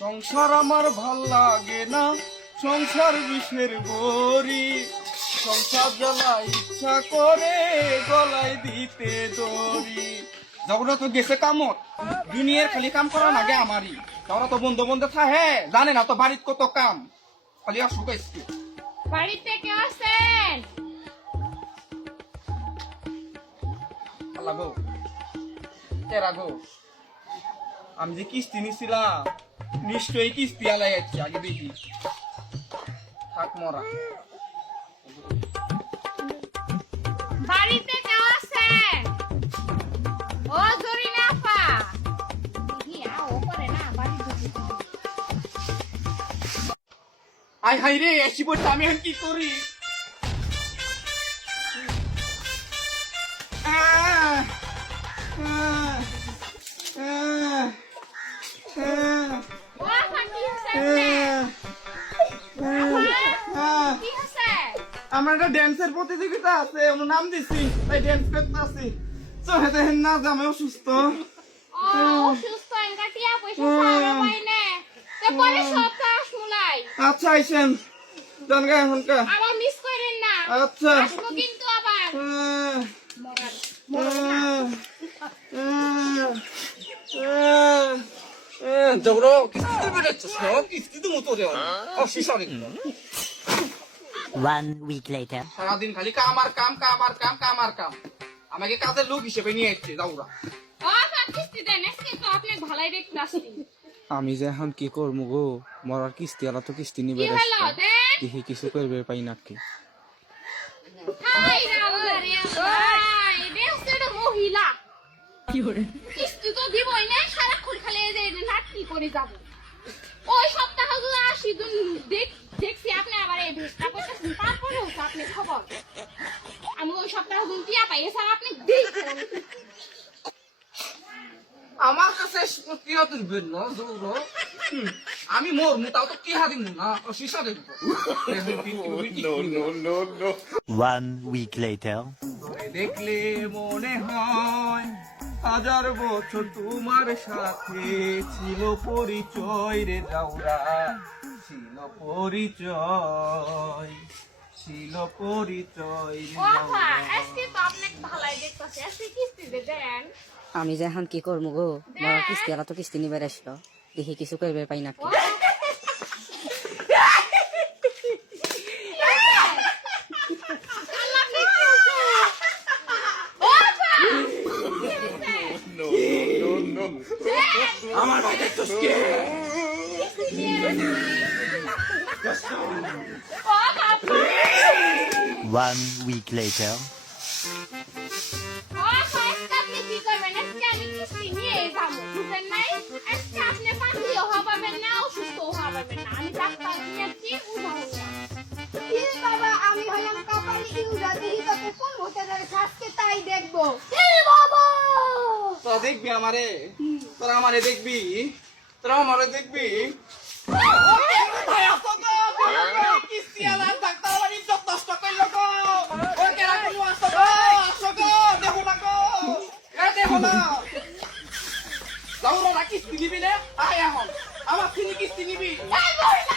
সংসার আমার ভাল লাগে না, সংসার বিষের বড়ি, সংসার জ্বালা ইচ্ছা করে গলায় দিতে দড়ি। যাওরা তো গেছে কামত, দুনিয়ার খালি কাম করা লাগে আমারই। যাওরা তো বন্ধু বন্ধু থাহে, জানে না তো বাড়িত কত কাম, খালি আসুক আজকে। বাড়িতে কেউ আছেন? আল্লাহ গো, তেরা গো, আমি যে কিস্তি নিছিলাম নিশ্চয়ই কিস্তি আলাই যাচ্ছে, আগে দেখি থাক মরা। বাড়িতে কেউ আছেন? ও জরিনা আপা, ও করে না বাড়ি ঢুকে। আই হাই রে, এসি পড়ছে, আমি এখন কি করি? আহ, আহ, আহ, আহ, ও আপা কি হচ্ছে? কি হচ্ছে? আমার একটা ড্যান্সের প্রতিযোগিতা আছে, আমার নাম দিছি, তাই ড্যান্স করতে আছি। চোখে দেখেন না যে আমি অসুস্থ। ও অসুস্থ, এনকা টিয়া পয়সা সারা পাই না। তো পরে সপ্তাহ মুলাই। আচ্ছা আইসেন, জান গা এখনকা। আবার মিস করেন না। আচ্ছা। আসবো কিন্তু আবার। আহ, মরার। দৌড়ো কিস্তিতে বেড়াচ্ছে, সব কিস্তিতে মতো রে। অশিসরে 1 week later. সারাদিন খালি কাম আর কাম, কাম আর কাম, কাম আর কাম। আমাকে কাজের লোক হিসেবে নিয়ে আসছে দৌড়া। ও আপা কিস্তি দেন, আজকে তো আপনি ভালাই দেখতে আসছি। আমি যে এখন কি করবো গো, মরার কিস্তি আলা তো কিস্তি নিবে কি হলো দেন? দেখি কিছু করবে পাই নাকি। হাই রে আল্লাহ রে আল্লাহ, এটা হচ্ছে একটা মহিলা। কিস্তি তো দিবই না, সারাক্ষণ খালি এই যে নাটকি করে যাব। ওই সপ্তাহ যদি 80 দিন দেখছি আপনি আবার এই ভেস্টা করতেছেন, তারপরে হচ্ছে আপনি খবর। আমি ওই সপ্তাহ দিন টিয়া পাই, এছাড়া আপনি দেখুন। আমার কাছে টিয়া দিবেন না, দৌড়ো। আমি মরমু, তাও তো টিয়া দিব না, অশিসা দেখবো। 1 week later. দেখলে মনে হয় 1000 বছর তোমার সাথে ছিল পরিচয় রে যাওরা, ছিল পরিচয়, ছিল পরিচয় রে ও আপা, যাওরা। আজকে তো আপনি ভালাই দেখতেছি, আজকে কিস্তি দেন। আমি যে এখন কি করবো গো, মরার কিস্তি আলা তো কিস্তি নিবে আসলো, দেখি কিছু করবে পাই নাকি। আমার ভাই দেখছস কে? ও আপা, 1 week later. ও আপা, আজকে আপনি কি করবেন? আজকে আমি কিস্তি নিয়ে যাবো, বুঝলেন নাই? আজকে আপনি পাখিও হবাবেন না, অসুস্থও হবাবেন না। আমি ডাক্তার নিয়েছি, উদাহরণ। কি বাবা, আমি হলাম কপালি ইউজা, দেখি তোকে কোন হোটেলের আজকে তাই দেখবো। হে বাবা! তোরা দেখবি আমারে, তোরা আমারে দেখবি, তোরা আমারে দেখবি। ভাই আসো গো, কিস্তি আলা ডাক্তার আমার ইজ্জত নষ্ট করলো গো। ওই কেরা কোনো আসো গো, দেখো না গো, দেখো না। যাও না কিস্তি নিবি না, আয় এখন আমার কিস্তি নিবি। এই মহিলা